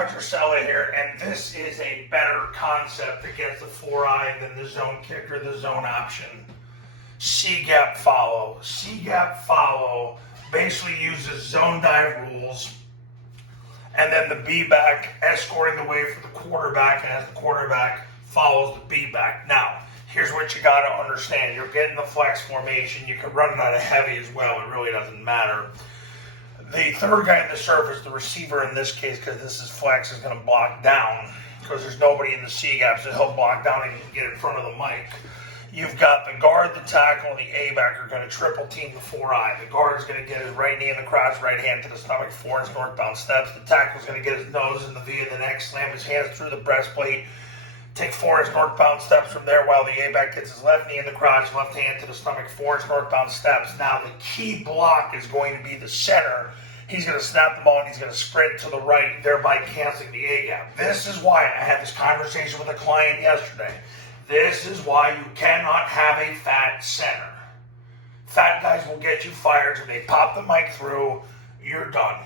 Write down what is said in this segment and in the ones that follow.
Dr. Sella here, and this is a better concept against the 4-eye than the zone kick or the zone option. C-gap follow. C-gap follow basically uses zone dive rules, and then the B-back escorting the way for the quarterback, and as the quarterback follows the B-back. Now, here's what you got to understand. You're getting the flex formation. You can run it out of heavy as well. It really doesn't matter. The third guy in the surface, the receiver in this case, because this is flex, is going to block down because there's nobody in the C-gap, so he'll block down and you can get in front of the mic. You've got the guard, the tackle, and the A-back are going to triple team the 4-eye. The guard is going to get his right knee in the crotch, right hand to the stomach, 4 inch northbound steps. The tackle is going to get his nose in the V of the neck, slam his hands through the breastplate, take 4 inch northbound steps from there while the A-back gets his left knee in the crotch, left hand to the stomach, 4 inch northbound steps. Now the key block is going to be the center. He's going to snap the ball and he's going to sprint to the right, thereby canceling the A-gap. This is why I had this conversation with a client yesterday. This is why you cannot have a fat center. Fat guys will get you fired. If they pop the mic through, you're done.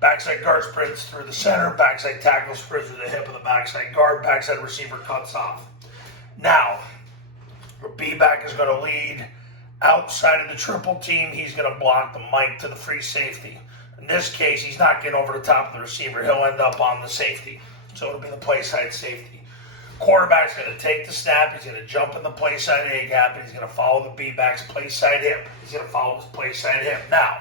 Backside guard sprints through the center. Backside tackle sprints through the hip of the backside guard. Backside receiver cuts off. Now, the B-back is going to lead. Outside of the triple team, he's going to block the mic to the free safety. In this case, he's not getting over the top of the receiver. He'll end up on the safety. So it'll be the play side safety. Quarterback's going to take the snap. He's going to jump in the play side A-gap, and he's going to follow the B-back's play side hip. He's going to follow his play side hip. Now,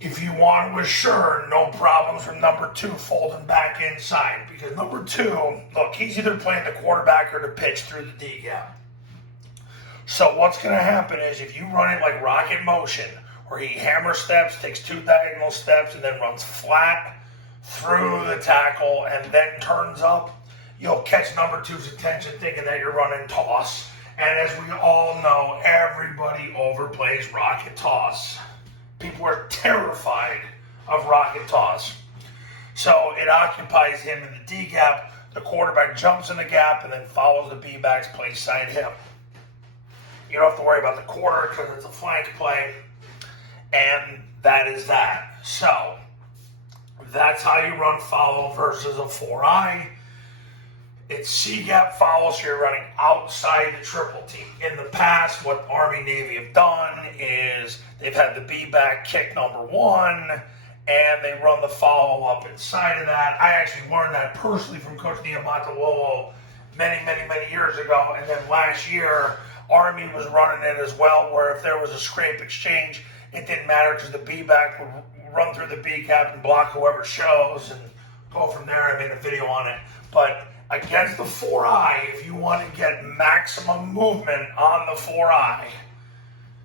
if you want to assure no problems from number 2 folding back inside, because number 2, look, he's either playing the quarterback or the pitch through the D-gap. So what's going to happen is if you run it like rocket motion, where he hammer steps, takes 2 diagonal steps, and then runs flat through the tackle and then turns up, you'll catch number 2's attention thinking that you're running toss. And as we all know, everybody overplays rocket toss. People are terrified of rocket toss. So it occupies him in the D gap. The quarterback jumps in the gap and then follows the B-back's play side hip. You don't have to worry about the quarter because it's a flank play. And that is that. So that's how you run follow versus a 4-eye. It's C-gap follow, so you're running outside the triple team. In the past, what Army Navy have done is they've had the B-back kick number 1, and they run the follow-up inside of that. I actually learned that personally from Coach Niamatololo many years ago. And then last year, Army was running it as well, where if there was a scrape exchange, it didn't matter because the B-back would run through the B-gap and block whoever shows and go from there. I made a video on it. But against the 4-eye, if you want to get maximum movement on the 4-eye,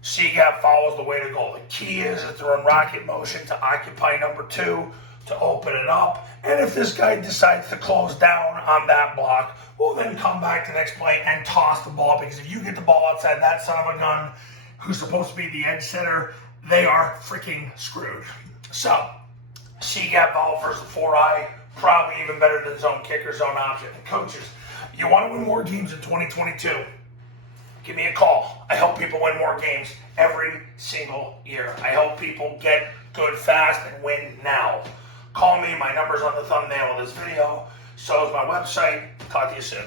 C-gap follows the way to go. The key is to run rocket motion to occupy number 2, to open it up. And if this guy decides to close down on that block, we'll then come back to the next play and toss the ball, because if you get the ball outside that son of a gun, who's supposed to be the edge center, they are freaking screwed. So, C-gap follow versus 4-eye, probably even better than zone kick or zone option. And coaches, you want to win more games in 2022? Give me a call. I help people win more games every single year. I help people get good fast and win now. Call me. My number's on the thumbnail of this video. So is my website. Talk to you soon.